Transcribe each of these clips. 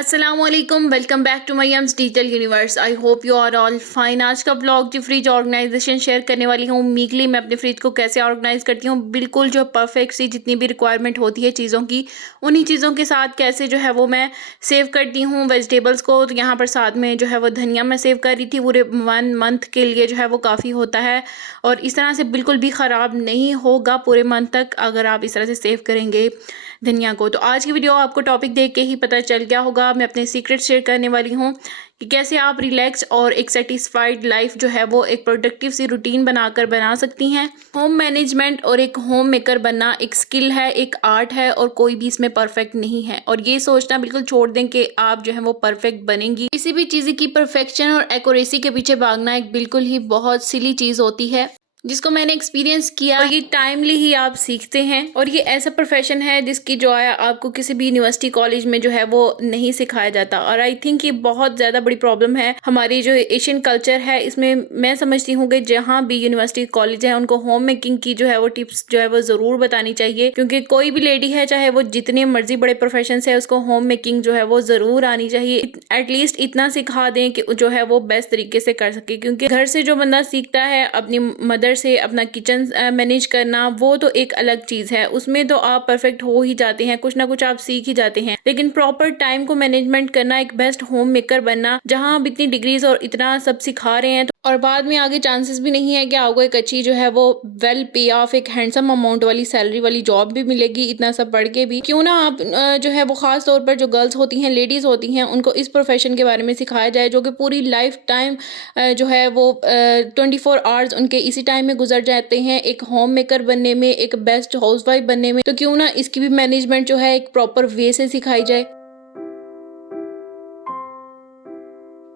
Aslam welcome back to my AIIMS digital universe. I hope you are all fine. आज का blog जो fridge organisation share करने वाली हूँ। वीकली मैं अपने फ्रिज को कैसे ऑर्गेनाइज करती हूँ, बिल्कुल जो परफेक्ट सी जितनी भी रिक्वायरमेंट होती है चीज़ों की, उन्हीं चीज़ों के साथ कैसे जो है वो मैं सेव करती हूँ वेजिटेबल्स को। तो यहाँ पर साथ में जो है वो धनिया मैं सेव कर रही थी, पूरे 1 मंथ के लिए जो है वो काफ़ी होता है और इस तरह से बिल्कुल भी ख़राब नहीं होगा पूरे मंथ तक अगर आप इस तरह से सेव करेंगे धनिया को। तो आज की वीडियो आपको टॉपिक देख के ही पता चल गया होगा। मैं अपने सीक्रेट शेयर करने वाली हूँ कि कैसे आप रिलैक्स और एक सेटिस्फाइड लाइफ जो है वो एक प्रोडक्टिव सी रूटीन बनाकर बना सकती हैं। होम मैनेजमेंट और एक होम मेकर बनना एक स्किल है, एक आर्ट है और कोई भी इसमें परफेक्ट नहीं है। और ये सोचना बिल्कुल छोड़ दें कि आप जो है वो परफेक्ट बनेंगी। किसी भी चीज़ की परफेक्शन और एक्यूरेसी के पीछे भागना एक बिल्कुल ही बहुत सिली चीज़ होती है, जिसको मैंने एक्सपीरियंस किया और ये टाइमली ही आप सीखते हैं। और ये ऐसा प्रोफेशन है जिसकी जो है आपको किसी भी यूनिवर्सिटी कॉलेज में जो है वो नहीं सिखाया जाता। और आई थिंक ये बहुत ज़्यादा बड़ी प्रॉब्लम है हमारी जो एशियन कल्चर है इसमें। मैं समझती हूँ कि जहाँ भी यूनिवर्सिटी कॉलेज है उनको होम मेकिंग की जो है वो टिप्स जो है वो ज़रूर बतानी चाहिए, क्योंकि कोई भी लेडी है चाहे वो जितने मर्जी बड़े प्रोफेशन है उसको होम मेकिंग जो है वो ज़रूर आनी चाहिए। एटलीस्ट इतना सिखा दें कि जो है वो बेस्ट तरीके से कर सके, क्योंकि घर से जो बंदा सीखता है अपनी मदर से अपना किचन मैनेज करना, वो तो एक अलग चीज़ है। उसमें तो आप परफेक्ट हो ही जाते हैं, कुछ ना कुछ आप सीख ही जाते हैं। लेकिन प्रॉपर टाइम को मैनेजमेंट करना, एक बेस्ट होम मेकर बनना, जहां आप इतनी डिग्रीज और इतना सब सिखा रहे हैं और बाद में आगे चांसेस भी नहीं है कि आपको एक अच्छी जो है वो वेल पे ऑफ एक हैंडसम अमाउंट वाली सैलरी वाली जॉब भी मिलेगी इतना सब पढ़ के भी। क्यों ना आप जो है वो खास तौर पर जो गर्ल्स होती हैं, लेडीज होती हैं, उनको इस प्रोफेशन के बारे में सिखाया जाए, जो कि पूरी लाइफ टाइम जो है वो 24 आवर्स उनके इसी टाइम में गुजर जाते हैं एक होम मेकर बनने में, एक बेस्ट हाउसवाइफ बनने में। तो क्यों ना इसकी भी मैनेजमेंट जो है एक प्रॉपर वे से सिखाई जाए।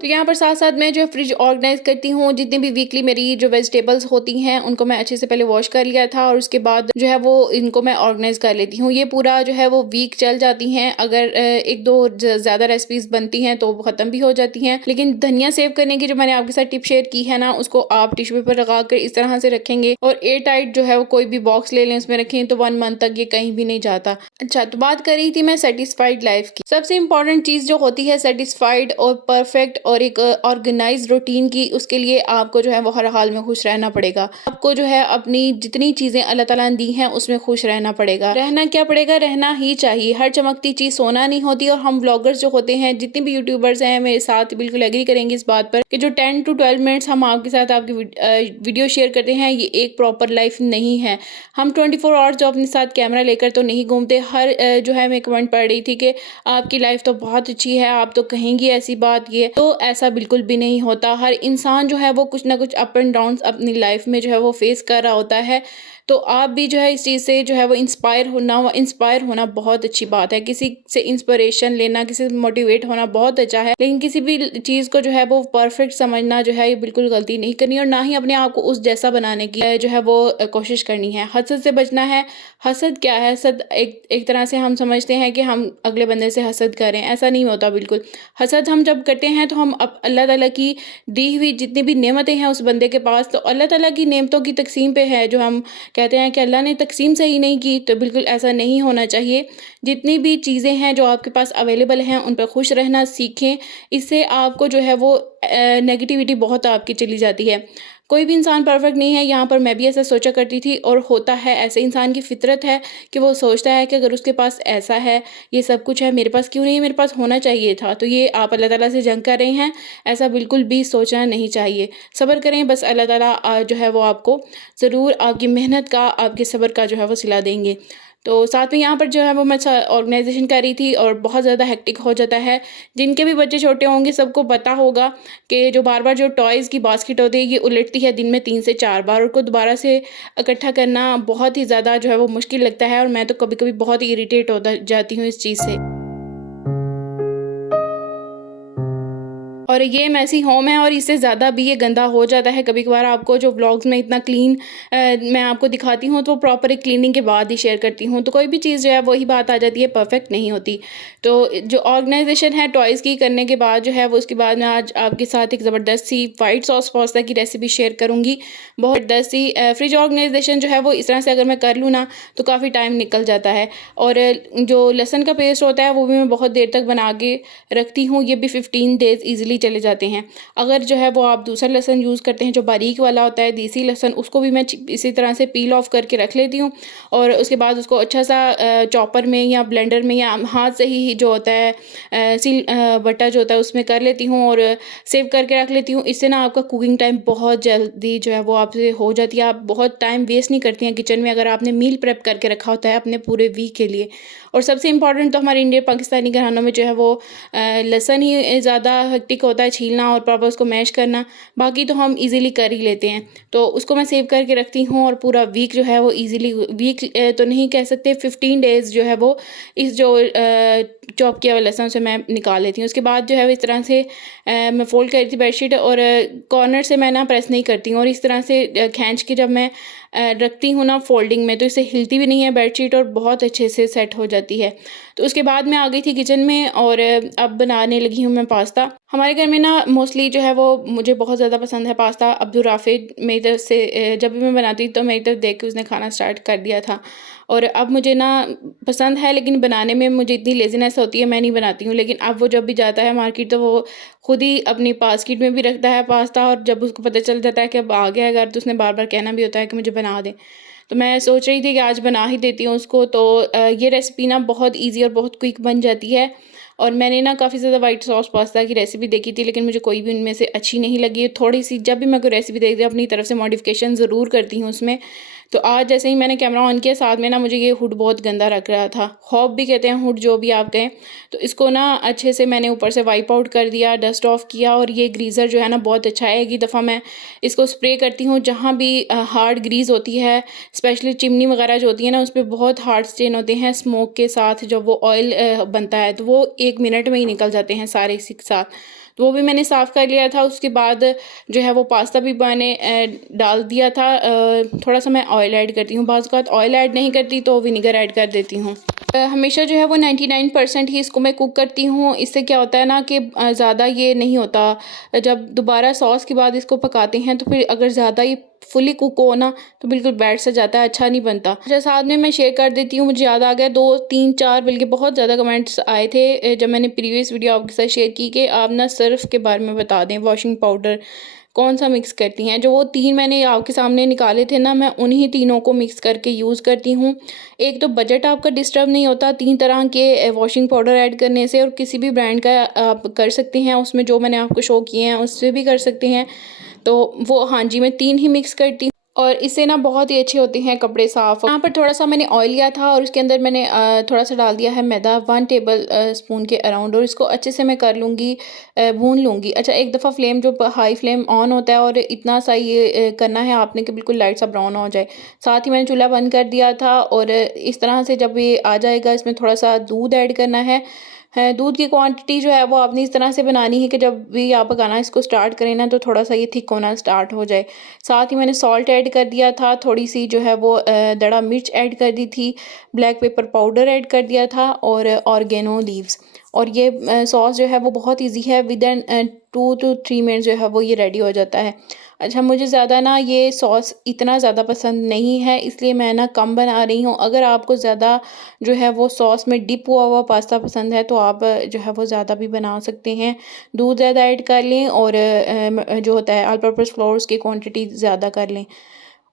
तो यहाँ पर साथ साथ मैं जो फ्रिज ऑर्गेनाइज करती हूँ, जितनी भी वीकली मेरी जो वेजिटेबल्स होती हैं उनको मैं अच्छे से पहले वॉश कर लिया था और उसके बाद जो है वो इनको मैं ऑर्गेनाइज कर लेती हूँ। ये पूरा जो है वो वीक चल जाती हैं। अगर एक दो ज़्यादा रेसिपीज बनती हैं तो वो ख़त्म भी हो जाती हैं। लेकिन धनिया सेव करने की जो मैंने आपके साथ टिप शेयर की है ना, उसको आप टिश्यू पेपर लगा कर इस तरह से रखेंगे और एयर टाइट जो है वो कोई भी बॉक्स ले लें, उसमें रखें तो 1 मंथ तक ये कहीं भी नहीं जाता। अच्छा, तो बात कर रही थी मैं सेटिस्फाइड लाइफ की। सबसे इंपॉर्टेंट चीज़ जो होती है सेटिस्फाइड और परफेक्ट और एक ऑर्गेनाइज रूटीन की, उसके लिए आपको जो है वो हर हाल में खुश रहना पड़ेगा। आपको जो है अपनी जितनी चीज़ें अल्लाह ताला ने दी हैं उसमें खुश रहना पड़ेगा। रहना क्या पड़ेगा, रहना ही चाहिए। हर चमकती चीज़ सोना नहीं होती। और हम ब्लॉगर्स जो होते हैं, जितने भी यूट्यूबर्स हैं, मेरे साथ बिल्कुल एग्री करेंगे इस बात पर कि जो 10 to 12 मिनट्स हम आपके साथ आपकी वीडियो शेयर करते हैं, ये एक प्रॉपर लाइफ नहीं है। हम 24 आवर्स जो अपने साथ कैमरा लेकर तो नहीं घूमते। हर जो है मैं कमेंट पढ़ रही थी कि आपकी लाइफ तो बहुत अच्छी है, आप तो कहेंगी ऐसी बात, ये तो ऐसा बिल्कुल भी नहीं होता। हर इंसान जो है वो कुछ ना कुछ अप एंड डाउन्स अपनी लाइफ में जो है वो फेस कर रहा होता है। तो आप भी जो है इस चीज़ से जो है वो इंस्पायर होना बहुत अच्छी बात है। किसी से इंस्पिरेशन लेना, किसी से मोटिवेट होना बहुत अच्छा है, लेकिन किसी भी चीज़ को जो है वो परफेक्ट समझना जो है ये बिल्कुल गलती नहीं करनी और ना ही अपने आप को उस जैसा बनाने की जो है वो कोशिश करनी है। हसद से बचना है। हसद क्या है? हसद एक तरह से हम समझते हैं कि हम अगले बंदे से हसद करें, ऐसा नहीं होता बिल्कुल। हसद हम जब करते हैं तो हम अल्लाह ताला की दी हुई जितनी भी नेमतें हैं उस बंदे के पास, तो अल्लाह ताला की नेमतों की तकसीम पे है। जो हम कहते हैं कि अल्लाह ने तकसीम सही नहीं की, तो बिल्कुल ऐसा नहीं होना चाहिए। जितनी भी चीज़ें हैं जो आपके पास अवेलेबल हैं उन पर खुश रहना सीखें। इससे आपको जो है वो नेगेटिविटी बहुत आपकी चली जाती है। कोई भी इंसान परफेक्ट नहीं है। यहाँ पर मैं भी ऐसा सोचा करती थी और होता है ऐसे। इंसान की फितरत है कि वो सोचता है कि अगर उसके पास ऐसा है, ये सब कुछ है, मेरे पास क्यों नहीं है, मेरे पास होना चाहिए था। तो ये आप अल्लाह ताला से जंग कर रहे हैं, ऐसा बिल्कुल भी सोचना नहीं चाहिए। सब्र करें, बस अल्लाह ताला जो है वो आपको ज़रूर आपकी मेहनत का, आपके सब्र का जो है वो सिला देंगे। तो साथ में यहाँ पर जो है वो मैं ऑर्गेनाइजेशन कर रही थी और बहुत ज़्यादा हेक्टिक हो जाता है। जिनके भी बच्चे छोटे होंगे सबको पता होगा कि जो बार बार जो टॉयज़ की बास्केट होती है ये उलटती है दिन में 3 से 4 बार, उनको दोबारा से इकट्ठा करना बहुत ही ज़्यादा जो है वो मुश्किल लगता है और मैं तो कभी कभी बहुत ही इरिटेट हो जाती हूँ इस चीज़ से। और ये मेसी होम है और इससे ज़्यादा भी ये गंदा हो जाता है कभी-कभार। आपको जो व्लॉग्स में इतना क्लीन मैं आपको दिखाती हूँ तो प्रॉपर एक क्लीनिंग के बाद ही शेयर करती हूँ। तो कोई भी चीज़ जो है वही बात आ जाती है, परफेक्ट नहीं होती। तो जो ऑर्गेनाइज़ेशन है टॉयज़ की करने के बाद जो है वो उसके बाद मैं आज आपके साथ एक ज़बरदस्त सी व्हाइट सॉस पास्ता की रेसिपी शेयर करूँगी। बहुत ज़बरदस्त सी फ्रिज ऑर्गेनाइज़ेशन जो है वो इस तरह से अगर मैं कर लूँ ना तो काफ़ी टाइम निकल जाता है। और जो लहसुन का पेस्ट होता है वो भी मैं बहुत देर तक बना के रखती हूँ। ये भी 15 डेज़ ईज़िली चले जाते हैं। अगर जो है वो आप दूसरा लहसुन यूज़ करते हैं जो बारीक वाला होता है देसी लहसुन, उसको भी मैं इसी तरह से पील ऑफ करके रख लेती हूँ और उसके बाद उसको अच्छा सा चॉपर में या ब्लेंडर में या हाथ से ही जो होता है बट्टा जो होता है उसमें कर लेती हूँ और सेव करके रख लेती हूँ। इससे ना आपका कुकिंग टाइम बहुत जल्दी जो है वो आपसे हो जाती है। आप बहुत टाइम वेस्ट नहीं करती हैं किचन में अगर आपने मील प्रेप करके रखा होता है अपने पूरे वीक के लिए। और सबसे इम्पॉर्टेंट तो हमारे इंडियन पाकिस्तानी घरानों में जो है वो लहसुन ही ज़्यादा हेक्टिक होता है छीलना और प्रॉपर उसको मैश करना। बाकी तो हम ईज़िली कर ही लेते हैं। तो उसको मैं सेव करके रखती हूँ और पूरा वीक जो है वो ईज़िली वीक तो नहीं कह सकते, 15 डेज़ जो है वो इस जो चॉप किया हुआ लहसुन से मैं निकाल लेती हूँ। उसके बाद जो है वो इस तरह से मैं फ़ोल्ड कर रही थी बेडशीट और कॉर्नर से मैं ना प्रेस नहीं करती हूँ और इस तरह से खींच के जब मैं रखती हूँ ना फ़ोल्डिंग में तो इससे हिलती भी नहीं है बेडशीट और बहुत अच्छे से सेट हो जाती है। तो उसके बाद मैं आ गई थी किचन में और अब बनाने लगी हूँ मैं पास्ता। हमारे घर में ना मोस्टली जो है वो मुझे बहुत ज़्यादा पसंद है पास्ता। अब्दुल राफ़ी मेरी तरफ से जब भी मैं बनाती तो मेरी तरफ देख के उसने खाना स्टार्ट कर दिया था और अब मुझे ना पसंद है लेकिन बनाने में मुझे इतनी लेज़ीनेस होती है, मैं नहीं बनाती हूँ। लेकिन अब वो जब भी जाता है मार्केट तो वो खुद ही अपनी बास्केट में भी रखता है पास्ता और जब उसको पता चल जाता है कि अब आ गया है घर तो उसने बार-बार कहना भी होता है कि मुझे बना दें। तो मैं सोच रही थी कि आज बना ही देती हूँ उसको। तो ये रेसिपी ना बहुत ईज़ी और बहुत क्विक बन जाती है और मैंने ना काफ़ी ज़्यादा व्हाइट सॉस पास्ता की रेसिपी देखी थी लेकिन मुझे कोई भी उनमें से अच्छी नहीं लगी। थोड़ी-सी जब भी मैं कोई रेसिपी देखती हूँ अपनी तरफ से मॉडिफ़िकेशन ज़रूर करती हूँ उसमें। तो आज जैसे ही मैंने कैमरा ऑन किया साथ में ना मुझे ये हुड बहुत गंदा लग रहा था। हॉब भी कहते हैं हुड जो भी आप कहें। तो इसको ना अच्छे से मैंने ऊपर से वाइप आउट कर दिया, डस्ट ऑफ किया और ये ग्रीज़र जो है ना बहुत अच्छा है। एक ही दफ़ा मैं इसको स्प्रे करती हूँ जहाँ भी हार्ड ग्रीस होती है, स्पेशली चिमनी वगैरह जो होती है ना उस पे बहुत हार्ड स्टेन होते हैं स्मोक के साथ जब वो ऑयल बनता है तो वो 1 मिनट में ही निकल जाते हैं सारे इसी के साथ। तो वो भी मैंने साफ़ कर लिया था। उसके बाद जो है वो पास्ता भी मैंने डाल दिया था। थोड़ा-सा मैं ऑयल ऐड करती हूँ, बाज़ औक़ात ऑयल ऐड नहीं करती तो विनेगर ऐड कर देती हूँ। हमेशा जो है वो 99% ही इसको मैं कुक करती हूँ। इससे क्या होता है ना कि ज़्यादा ये नहीं होता, जब दोबारा सॉस के बाद इसको पकाते हैं तो फिर अगर ज़्यादा ये फुली कुक हो ना तो बिल्कुल बैठ सा जाता है, अच्छा नहीं बनता। अच्छा साथ में मैं शेयर कर देती हूँ, मुझे याद आ गया 2, 3, 4 बल्कि बहुत ज़्यादा कमेंट्स आए थे जब मैंने प्रीवियस वीडियो आपके साथ शेयर की कि आप ना सर्फ़ के बारे में बता दें, वॉशिंग पाउडर कौन-सा मिक्स करती हैं। जो वो 3 मैंने आपके सामने निकाले थे ना, मैं उन्हीं तीनों को मिक्स करके यूज़ करती हूँ। एक तो बजट आपका डिस्टर्ब नहीं होता 3 तरह के वॉशिंग पाउडर ऐड करने से और किसी भी ब्रांड का आप कर सकते हैं, उसमें जो मैंने आपको शो किए हैं उससे भी कर सकते हैं। तो वो हाँ जी, मैं 3 ही मिक्स करती हूँ और इससे ना बहुत ही अच्छे होते हैं कपड़े साफ़। यहाँ पर थोड़ा-सा मैंने ऑयल लिया था और उसके अंदर मैंने थोड़ा-सा डाल दिया है मैदा 1 टेबल स्पून के अराउंड और इसको अच्छे से मैं कर लूँगी, भून लूँगी। अच्छा एक दफ़ा फ्लेम जो हाई फ्लेम ऑन होता है और इतना सा ये करना है आपने कि बिल्कुल लाइट सा ब्राउन हो जाए। साथ ही मैंने चूल्हा बंद कर दिया था और इस तरह से जब ये आ जाएगा इसमें थोड़ा-सा दूध ऐड करना है। दूध की क्वांटिटी जो है वो आपने इस तरह से बनानी है कि जब भी आप पकाना इसको स्टार्ट करें ना तो थोड़ा-सा ये थिक होना स्टार्ट हो जाए। साथ ही मैंने सॉल्ट ऐड कर दिया था, थोड़ी-सी जो है वो दड़ा मिर्च ऐड कर दी थी, ब्लैक पेपर पाउडर ऐड कर दिया था और ऑरिगेनो लीव्स। और ये सॉस जो है वो बहुत ईज़ी है, विदिन 2 टू 3 मिनट जो है वो ये रेडी हो जाता है। अच्छा मुझे ज़्यादा ना ये सॉस इतना ज़्यादा पसंद नहीं है इसलिए मैं ना कम बना रही हूँ। अगर आपको ज़्यादा जो है वो सॉस में डिप हुआ हुआ पास्ता पसंद है तो आप जो है वो ज़्यादा भी बना सकते हैं। दूध ज़्यादा ऐड कर लें और जो होता है ऑल पर्पस फ्लोर उसकी क्वांटिटी ज़्यादा कर लें।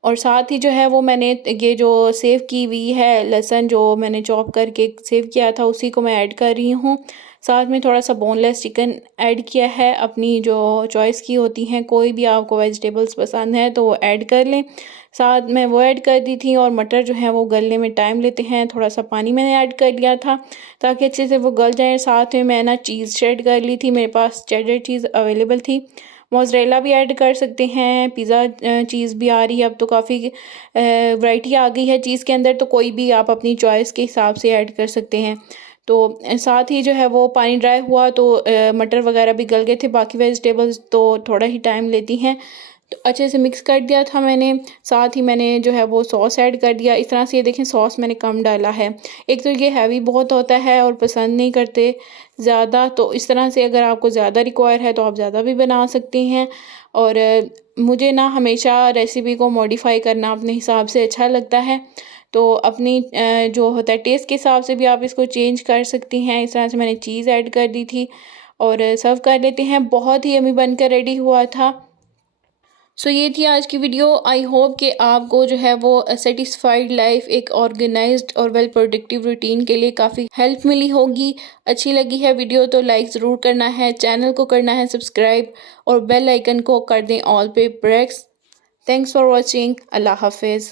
और साथ ही जो है वो मैंने ये जो सेव की हुई है लहसुन जो मैंने चॉप करके सेव किया था उसी को मैं ऐड कर रही हूँ। साथ में थोड़ा-सा बोनलेस चिकन ऐड किया है, अपनी जो चॉइस की होती हैं, कोई भी आपको वेजिटेबल्स पसंद है तो वो ऐड कर लें। साथ में वो ऐड कर दी थी और मटर जो है वो गलने में टाइम लेते हैं, थोड़ा-सा पानी मैंने ऐड कर लिया था ताकि अच्छे से वो गल जाएँ। साथ में मैं ना चीज़ शेड कर ली थी, मेरे पास चेडर चीज़ अवेलेबल थी। मोज़रेला भी ऐड कर सकते हैं, पिज़्ज़ा चीज़ भी आ रही है अब तो काफ़ी वैरायटी आ गई है चीज़ के अंदर, तो कोई भी आप अपनी चॉइस के हिसाब से ऐड कर सकते हैं। तो साथ ही जो है वो पानी ड्राई हुआ तो मटर वगैरह भी गल गए थे, बाकी वेजिटेबल्स तो थोड़ा ही टाइम लेती हैं। तो अच्छे से मिक्स कर दिया था मैंने, साथ ही मैंने जो है वो सॉस ऐड कर दिया। इस तरह से ये देखें सॉस मैंने कम डाला है। एक तो ये हैवी बहुत होता है और पसंद नहीं करते ज़्यादा, तो इस तरह से अगर आपको ज़्यादा रिक्वायर है तो आप ज़्यादा भी बना सकती हैं। और मुझे ना हमेशा रेसिपी को मॉडिफ़ाई करना अपने हिसाब से अच्छा लगता है। तो अपनी जो होता है टेस्ट के हिसाब से भी आप इसको चेंज कर सकती हैं। इस तरह से मैंने चीज़ ऐड कर दी थी और सर्व कर लेते हैं। बहुत ही यम्मी बनकर रेडी हुआ था। सो ये थी आज की वीडियो। आई होप कि आपको जो है वो सेटिस्फाइड लाइफ, एक ऑर्गेनाइज्ड और वेल प्रोडक्टिव रूटीन के लिए काफ़ी हेल्प मिली होगी। अच्छी लगी है वीडियो तो लाइक ज़रूर करना है, चैनल को करना है सब्सक्राइब और बेल आइकन को कर दें ऑल पे प्रेस। Thanks for watching. अल्लाह हाफिज़।